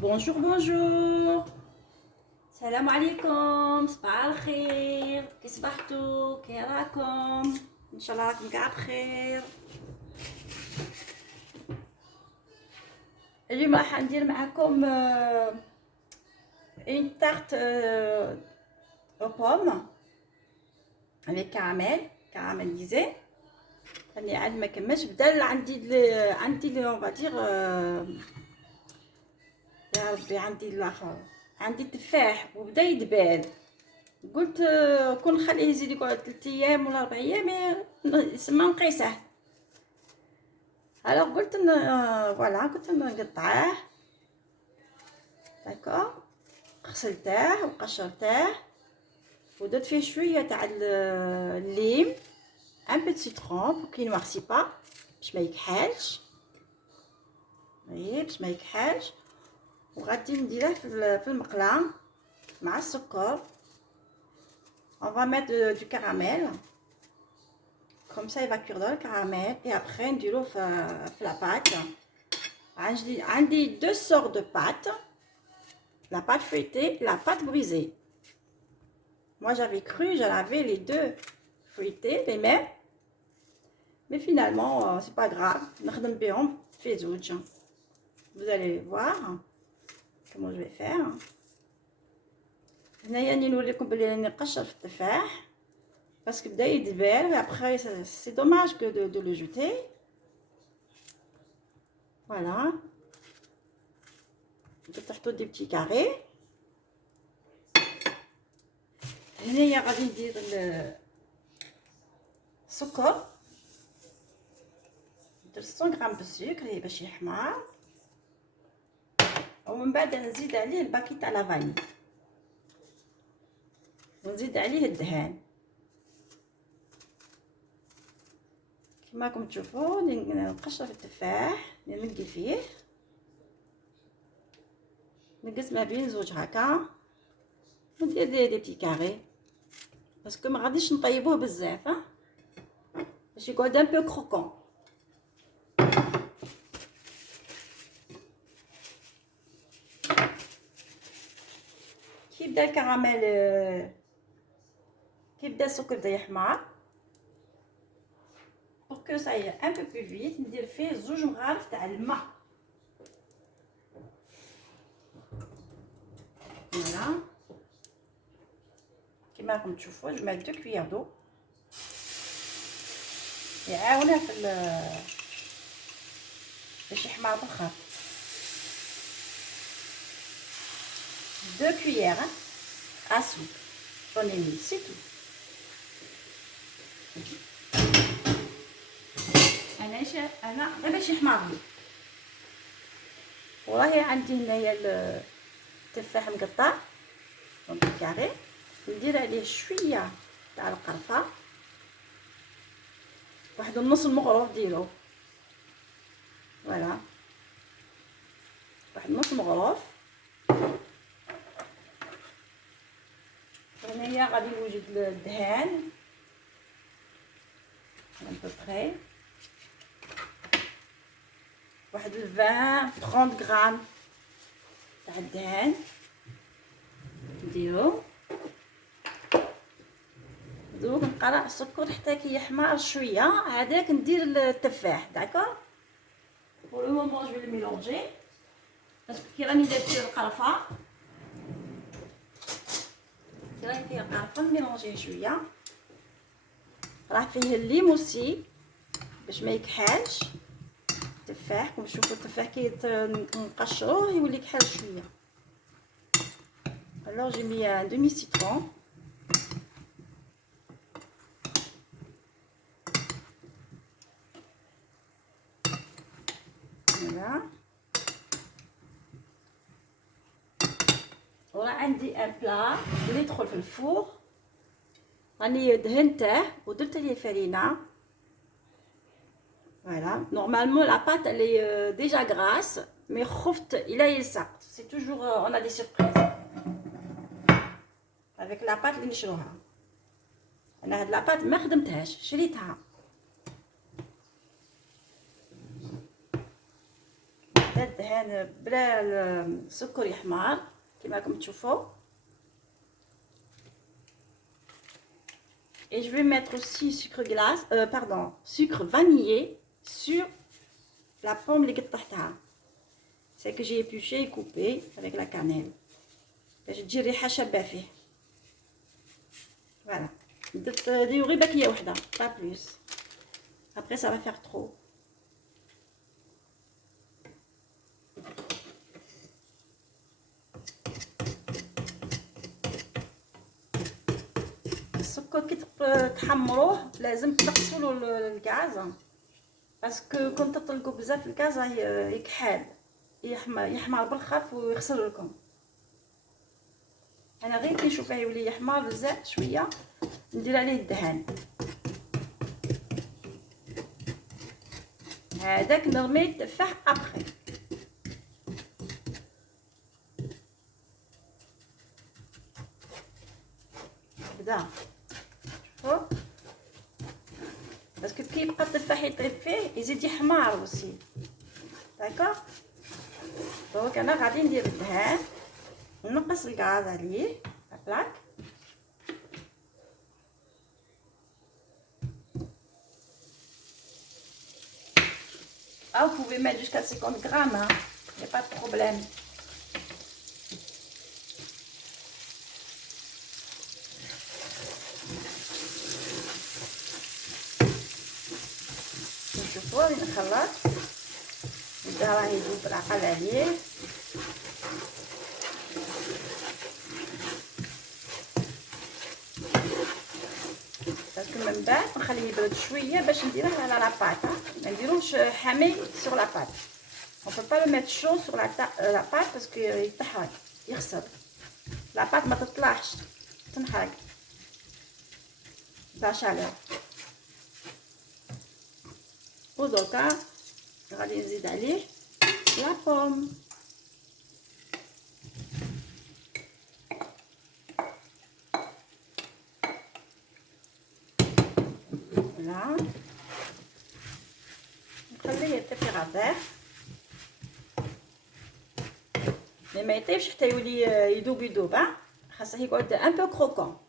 بونجور بونجور، السلام عليكم، صباح الخير، كي صبحتوا، كي راكم؟ ان شاء الله راكم كاع بخير. اليوم راح ندير معكم une tarte aux pommes avec caramélisé. راني عاد ما كملش، بدا عندي on va dire يا ربي عندي الاخر، عندي التفاح وبدا يدبال. قلت كون نخليه يزيد يقعد 3 ايام ولا 4 ايام يسمى نقيسه. alors قلت فوالا قلت نقطعه داكور. غسلته وقشرته ودرت فيه شويه تاع الليم، ان بو سيترون بور كي نوارسي با، باش ما يكحلش، باش ما يكحلش. وغادي نديره في المقله مع السكر. On va mettre du caramel, comme ça il va cuire dans le caramel, et après نديرو في la pâte. عندي deux sortes de pâtes, la pâte feuilletée et la pâte brisée. Moi j'avais cru, j'en avais les deux feuilletées, les mêmes, mais finalement c'est pas grave, نخدم بهم في زوج. Vous allez voir comment je vais faire. هنايا نوريكم بلي راني نقشر في التفاح باسكو بدا يدبل. après c'est dommage que de le jeter. voilà, تحطوا دي بتي كاري. هنايا غادي ندير السكر، ندير 100 غرام بالسكر باش يحمر، ومن بعد نزيد عليه الباكي تاع لافاني ونزيد عليه الدهان. كما راكم تشوفوا نقشر في التفاح، ننقي فيه، نقص ما بين زوج هكا، وندير دي بتي كاري باسكو ما غاديش نطيبوه بزاف باش يقعد ان بو كروكون. كي يبدا الكراميل، كي يبدا السكر بدا يحمر، pour que ça aille un peu plus vite ندير فيه 2 مغارف تاع الماء. voilà كما راكم تشوفوا جو ميت 2 كويير دو يعاونه في باش يحمر بالخط. 2 كويير à soupe j'en ai mis, c'est tout. انا غير باش يحمر لي. وراهي عندي هنايا التفاح مقطع دونك كاري، ندير عليه شويه تاع القرفه، 1.5 مغروف ديرو، فوالا 1.5 مغروف. هنايا غادي نوجد الدهان à peu près واحد 20-30 غرام تاع الدهان نديرو. دوك نقرع السكر حتى كي يحمر شويه، هذاك ندير التفاح داكور. pour le moment je vais le mélanger باسكو كي راني درت فيه القرفه، كي راني فيه القرفه نميلونجيه شويه. راه فيه الليم اوسي باش ما يكحلش التفاح. كما تشوفوا التفاح كي نقشروه يولي كحل شويه. alors j'ai mis un demi citron. voilà. وراه عندي ان بلا اللي يدخل في الفور، راني دهنته ودرت عليه الفرينه. voilà normalement la pâte elle est déjà grasse mais خفت الا يلصق. c'est toujours on a des surprises avec la pâte اللي نشروها. انا هاد لاباط ما خدمتهاش، شريتها. الدهان بلا السكر يحمر كما راكم تشوفوا. Et je vais mettre aussi sucre glace, pardon, sucre vanillé sur la pomme اللي قطعتها. C'est que j'ai épluché et coupé avec la cannelle. باش تجي الريحه شابه فيه. Voilà. درت ديرو غير باكيه وحده pas plus. Après ça va faire trop. السكر كي تحمروه لازم تنقصوا له الغاز باسكو كون تطلقوا بزاف الغاز يكحل يحمر بالخف ويخسر لكم. انا غير كي نشوفه يولي يحمر بزاف شويه ندير عليه الدهان هذاك نرمي التفاح ابخي. بدا شوفوا باسكو كي يبقى التفاح يطيب فيه يزيد يحمر اوسي. داكوغ دونك انا غادي ندير الدهان نقص الغاز عليه بلاك. Ah, vous pouvez mettre jusqu'à 50 grammes, hein. Il n'y a pas de problème. نشوفوا نخلط يبدا راه يذوب العقل عليه. باسكو من بعد نخليه يبرد شويه باش نديروه على لاباط. ما نديروش حامي سور لاباط. On peut pas le mettre chaud sur la pâte parce que يتحرق يخسر. لاباط ما تطلعش تنحرق دا شالور. ودوكا غادي نزيد عليه لا بوم. فوالا نخليه يطيب غدا مي ما يطيبش حتى يولي يذوب خاصه يقعد ان بو كروكون.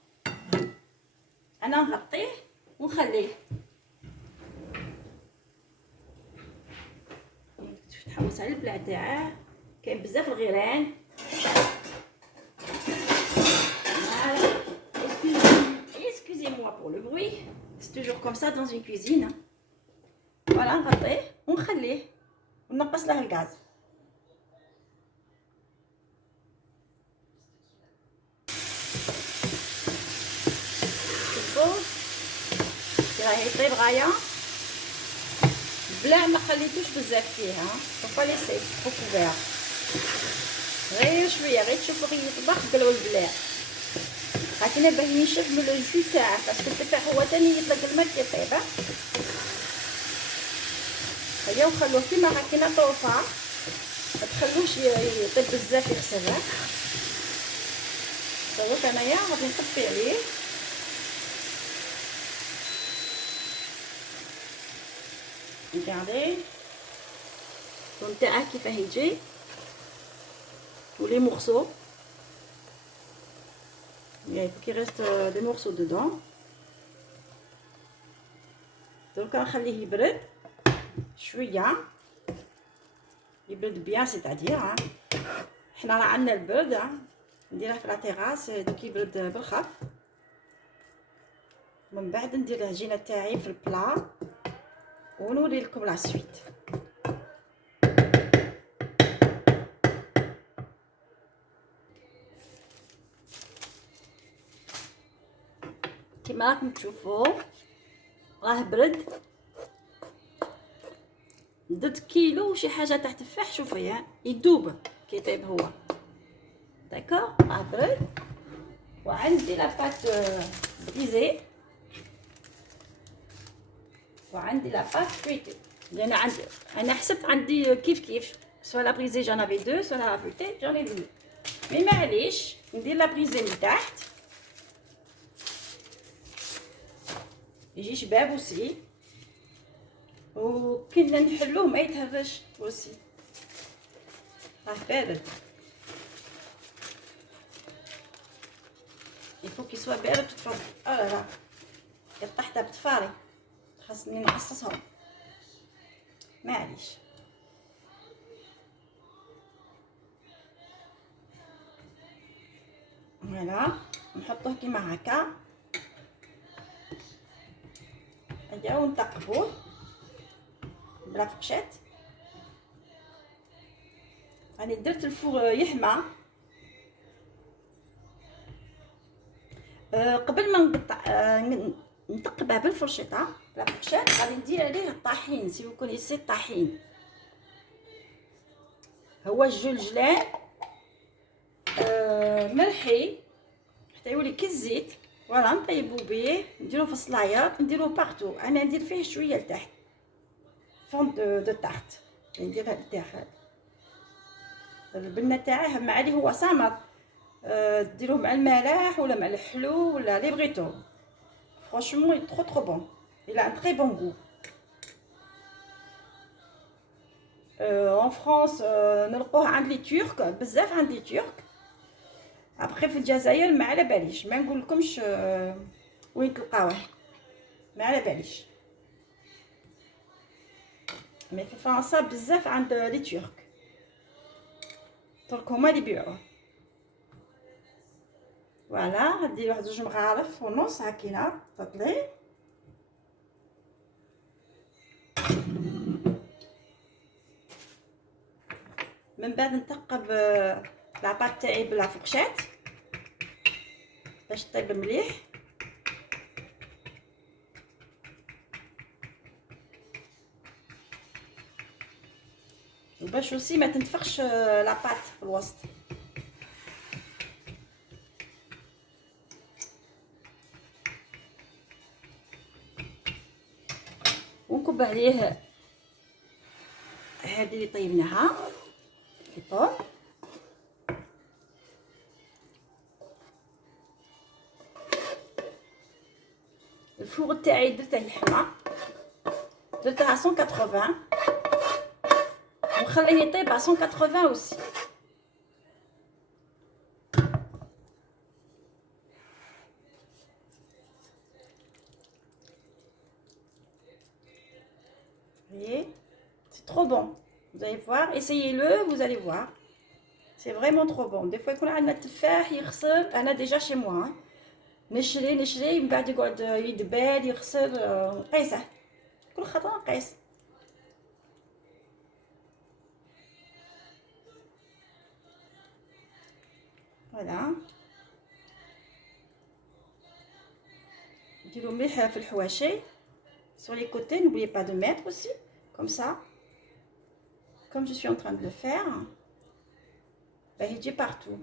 انا نغطيه ونخليه تحوس على البلع تاعه. كاين بزاف الغيران. Excusez-moi pour le bruit. C'est toujours comme ça dans une cuisine. Voilà, نغطيه ونخليه ونقص له الغاز. شوفوا كي راه يطيب غايه بلا ما خليتوش بزاف فيه. ها فوا ليسي ترو كوفير غير شويه غير تشوفوا غير يطبخ قلعوا البلاع. هاكينا باه ينشف من الجو تاعه باسكو التفاح هو تاني يطلق الماء كي يطيب. هيا وخلوه كيما هاكينا طوفه ما تخلوش يطيب بزاف يخسر. دونك انايا غادي نطفي عليه regardez الطون تاعه كيفاه يجي ولي مورسو. Il faut qu'il reste des morceaux dedans. Donc نخليه يبرد شويه يبرد بيان سيتادير. حنا راه عندنا البرد نديره في لا تيراس دوك يبرد بالخف. من بعد ندير العجينه تاعي في البلا ونوري لكم لا سويت. كما راكم تشوفوا راه برد. درت كيلو وشي حاجه تاع تفاح. شوفي يذوب كي يطيب هو. داكور راه برد. وعندي لاباط بريزي وعندي لاباط فويتي لان انا حسبت عندي كيف سوا لا بريزي جون افي دو سوا لا فويتي جون اي دو. مي معليش ندير لا بريزي من تحت يجي شباب وسي وكنا نحلوه ما يتهرش وسي. راه بارد. يفو كي سوا بارد تتفضل. لا يطيح حتى بطفاري، خاصني نقصصهم معليش. فوالا نحطوه كيما هكا، نرجعو نثقبوه بلا فقشات. راني درت الفوغ يحمى. قبل ما نقطع نثقبه بالفرشيطه بلا فقشات، غادي ندير عليه الطحين. سي vous connaissez الطحين، هو الجلجلان ملحي حتى يولي كي الزيت. فوالا نطيبو به، نديروه في الصلايط، نديروه بارتو. انا ندير فيه شويه لتحت فون دو تحت، نديرها للداخل. البنه تاعه مع اللي هو صامت، ديروه مع الملاح ولا مع الحلو ولا اللي بغيتو. فرانشمون ترو ترو بون، il a un très bon goût. en France نلقوه عند لي تورك بزاف، عند لي تورك. ابخي في الجزائر ما على باليش، ما نقول لكمش وين تلقاوه، ما على باليش. مي في فرنسا بزاف عند لي تورك، ترك هما اللي يبيعوه. فوالا ديري واحد 2 مغارف ونص هكينا تطلي. من بعد نثقب لاباط تاعي بلا فوقشات باش طيب مليح. وباش وسي ما تنتفخش لاباط في الوسط. ونكب عليه هذه اللي طيبناها في طول. الفوغ تاعي درته اللحمه، درتها 180 وخليه يطيب 180 اوسي. voyez, c'est trop bon. Vous allez voir, essayez-le, vous allez voir. C'est vraiment trop bon. Des fois يكون عندنا التفاح يخسر، انا ديجا شي موا نشري من بعد يقعد يدبال يخسر، نقيسه كل خطره نقيس. فوالا نديرو مليح في الحواشي sur les côtés. N'oubliez pas de mettre aussi comme ça, comme je suis en train de le faire. باه يجي partout.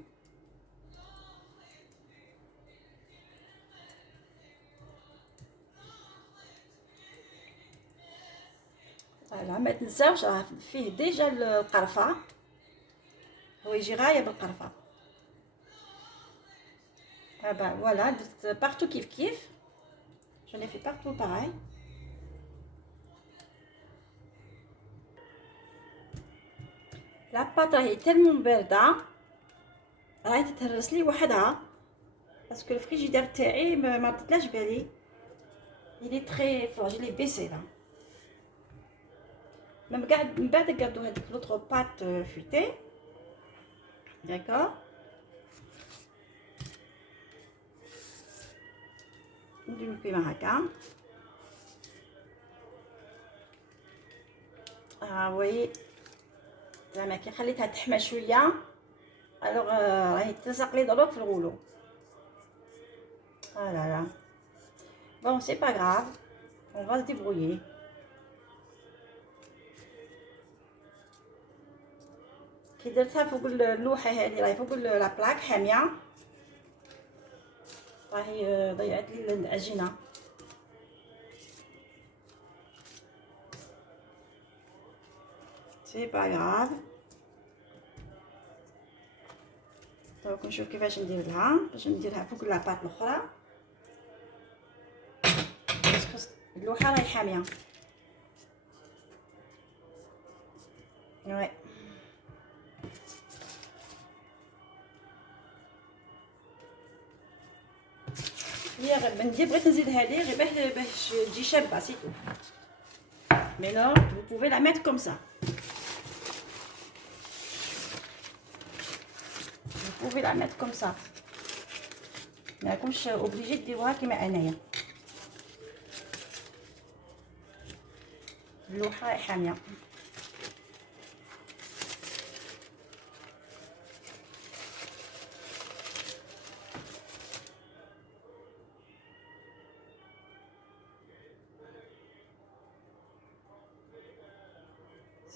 فوالا ما تنساوش راه فيه ديجا القرفه، هو يجي غايه بالقرفه. فوالا درت بارتو كيف كيف، j'en ai fait partout pareil. لاباط راهي تالمون بارده، راهي تتهرس لي وحدها باسكو الفريجيدير تاعي ما ردتلاش بالي. il est très fort, je l'ai baissé là. من بعد نقادو هذيك لوطر بات فويتي. داكور، نديرو كيما هكا. وي زعما كي خليتها تحمى شويه الوغ راهي تلصق لي دروك في الغولو. لا bon c'est pas grave, on va se débrouiller. كي درتها فوق اللوحه هذه راهي فوق لا بلاك حاميه، راهي ضيعت لي العجينه. سي با غراف. دونك نشوف كيفاش ندير لها، باش نديرها فوق لاباط الاخرى باسكو اللوحه راهي حاميه. وي ندير بغيت نزيد هذه غير باش تجي شابه سيتو. Mais non, vous pouvez la mettre comme ça. Vous pouvez la mettre comme ça. ما راكمش اوبليجي ديروها كيما انايا. اللوحه راهي حاميه.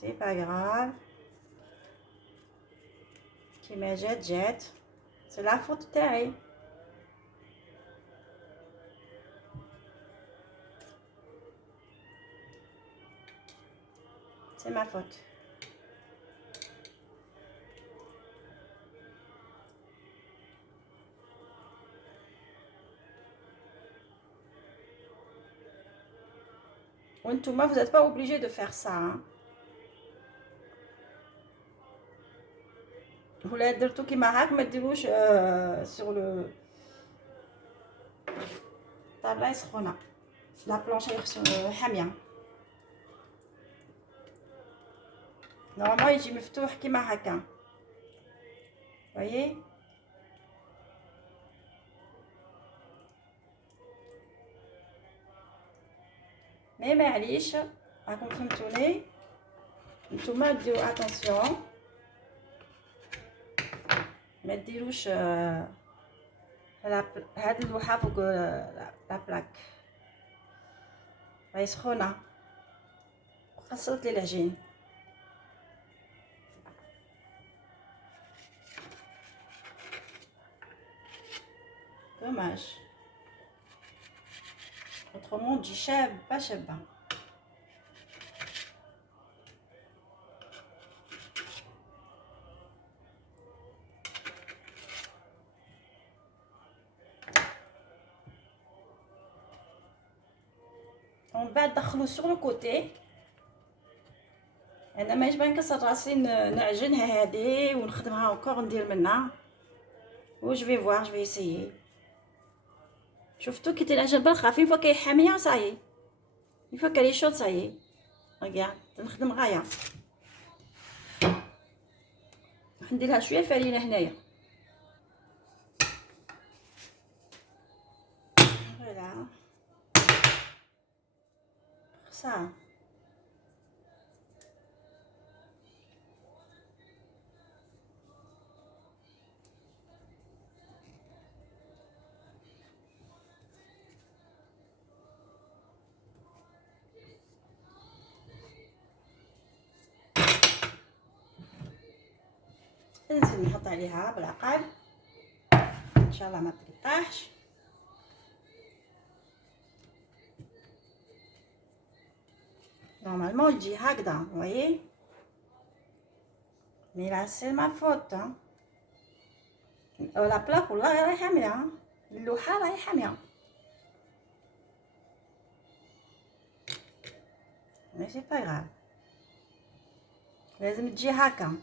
C'est pas grave. كيما جات c'est la faute تاعي. C'est ma faute. وانتوما vous n'êtes pas obligé de faire ça hein. ولا درتو كيما هاك ما ديروش sur le طابله سخونه لا بلونشي حاميه. نورمال يجي مفتوح كيما هكا voyez. مي معليش راكم فهمتوني. نتوما ديروا اتونسيون ما ديروش هاد اللوحه فوق لا بلاك راهي سخونه وخسرت لي العجين. dommage autrement تجي شابه شابه. ومن بعد دخلو سور لو كوتي. انا ما يجبان نكسر راسي نعجنها هذه ونخدمها اونكور ندير منها و جو في فوار جو في اسيي. شفتو كي تنعجن بالخفيف فوا كاي حاميه صايي فوا كالي شوط صايي. ريغارد نخدم غايه ندير لها شويه فرينه هنايا. فوالا خصها نزيد نحط عليها بالعقل ان شاء الله ما تقطعش. نورمالمون تجي هكذا voyez. مي لا سي ما فوت لا بلاك والله راهي حاميه. اللوحه راهي حاميه مي سي با غراف. لازم تجي هكا.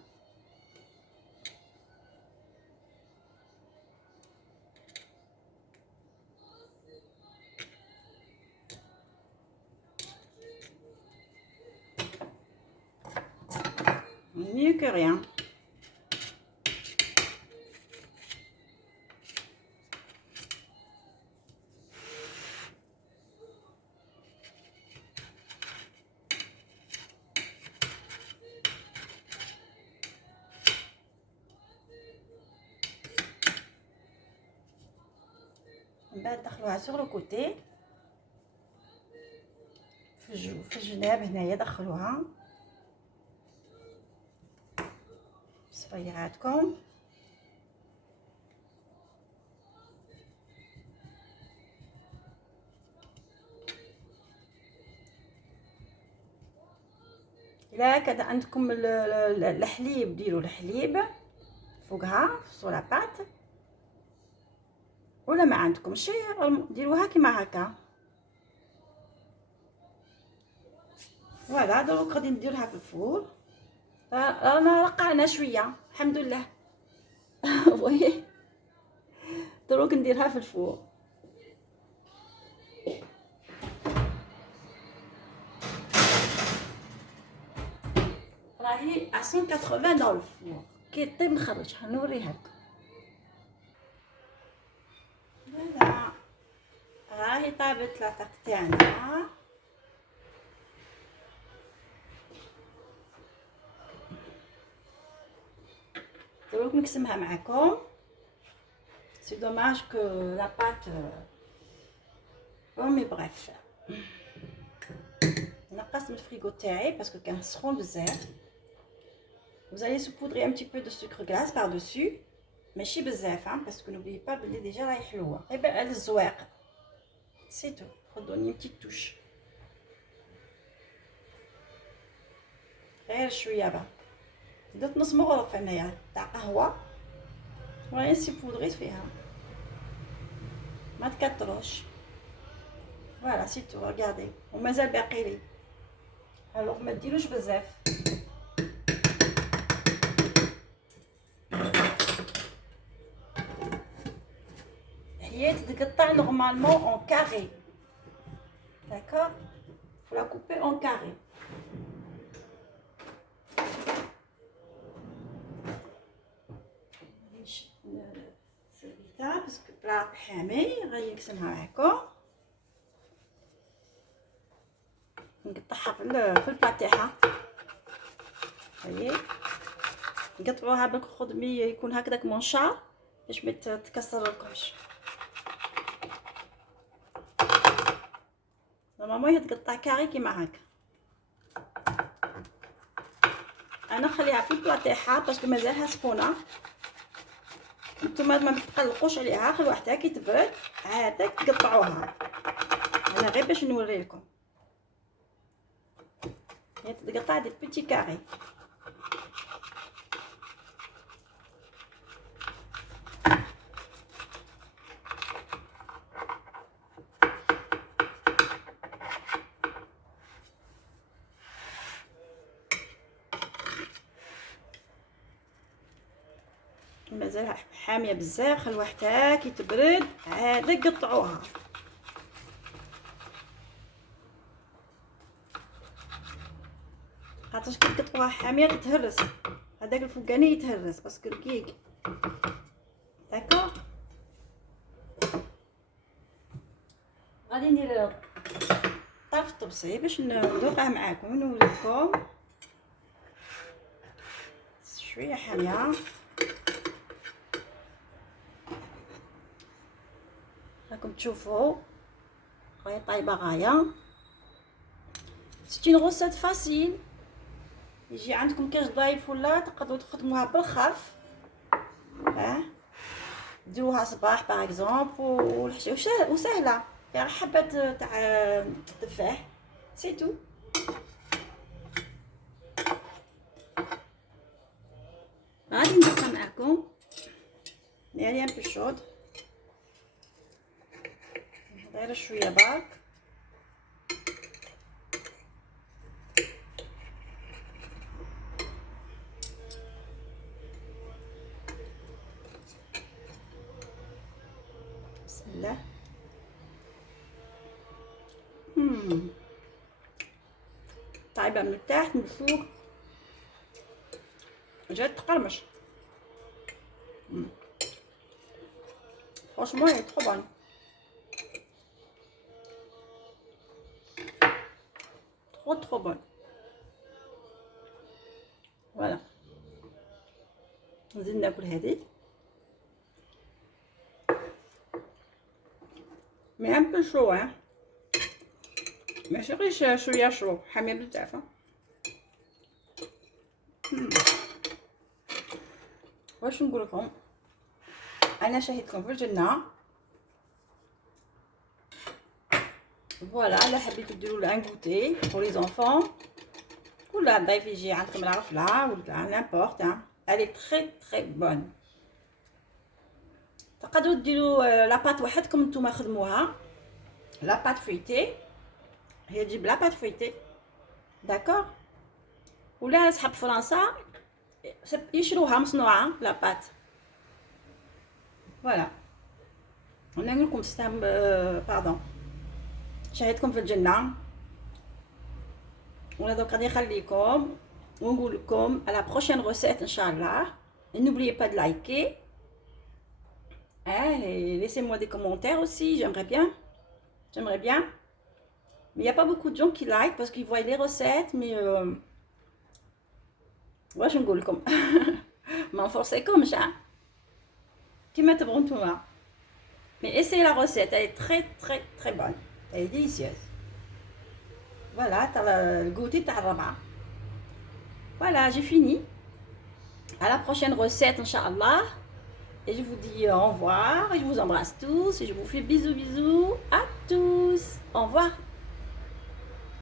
mieux que rien. من بعد دخلوها سور لو كوتي في الجناب هنايا دخلوها صفيعاتكم. الا كان عندكم الحليب ديروا الحليب فوقها سو لا بات، ولا ما عندكم شي ديروها كيما هكا. فوالا دروك غادي نديرها في الفور. رانا رقعنا شويه الحمد لله. وي دروك نديرها في الفور. راهي à 180 dans le four. كي طيب نخرجها نوريها لكم. فوالا راهي طابت لاطاق تاعنا. دوك نقسمها معكم. سي دوماج كو لا بات مي بريف. نقص من الفريغو تاعي باسكو كان سخون بزاف. Vous allez saupoudrer un petit peu de sucre glace par-dessus. ماشي بزاف parce que n'oubliez pas بلي ديجا راهي حلوه. غير على الزواق. سي تو. خدوني une petite touche. غير شويه بقى. درت نص مغرف هنايا تاع قهوه. وراني سيبودريت فيها. ما تكتروش. فوالا سي تو ريغاردي. ومازال باقي لي. الوغ ما ديروش بزاف. هي تتقطع نورمالمون اون كاري. داكور. faut la couper en carré. سيرفيتا باسكو بلا حامي غادي نقسمها معكم. نقطعها في البلا تاعها. هاهي نقطعوها بالخدمي يكون هكذاك مونشار باش ما تكسرلكمش. نورمالمون هي تقطع كاري كيما هكا. انا نخليها في البلا تاعها باسكو مازالها سخونه. نتوما ما تقلقوش عليها، خلوها حتى كي تبرد عاد تقطعوها. انا غير باش نوري لكم. هي تقطع دي بيتي كاري. مازال حاميه بزاف، خلوها حتى كي تبرد عاد قطعوها. خاطرش كي تقطعوها حاميه تتهرس، هذاك الفوقاني يتهرس باسكو رقيق. داكور. غادي ندير طرف الطبسي باش ندوقه معاكم ونوريكم. شويه حاميه. راكم تشوفوا راهي طايبه غايه. سيتي غوسيت فاسيل. يجي عندكم كاش ضايف ولا تقدروا تخدموها بالخف. ديروها صباح باغ اكزومبل والحشا وسهله. فيها حبه تاع تفاح سي تو. غادي ندوقها معكم. يعني ان بو شود غير شويه برك. بسم الله. طايبه من التحت من الفوق جات تقرمش. فرانشمون هي ترو بون. trop bon. فوالا نزيد ناكل هذه مي ان بو شو. ماشي غير شويه شو، حاميه بزاف. واش نقول لكم، انا شاهدكم في الجنه. فوالا الا حبيتو ديروا لها ان غوتي بور لي زونفون ولا ضيف يجي عندكم العرفله ولا نيمبورط. الي تري تري بون. تقدروا ديروا لاباط وحدكم نتوما خدموها لاباط فويتي. هي تجيب لاباط فويتي داكور. ولا صحاب فرنسا يشروها مصنوعه لاباط. فوالا انا نقول لكم سيستم باردون. شاهدكم في الجنه. وانا دوك غادي نخليكم ونقول لكم à la prochaine recette Inch'Allah. Et n'oubliez pas de liker. Hein, et laissez-moi des commentaires aussi, j'aimerais bien. J'aimerais bien. Mais il n'y a pas beaucoup de gens qui like parce qu'ils voient les recettes, mais ouais, je نقول لكم. ما نفرصيكمش كيما تبغوا نتوما. Mais essayez la recette, elle est très très très bonne. Elle est délicieuse. Voilà, t'as le goûter تاع الربعة. Voilà, j'ai fini. À la prochaine recette, Inch'Allah. Et je vous dis au revoir. Et je vous embrasse tous. Et je vous fais bisous bisous à tous. Au revoir.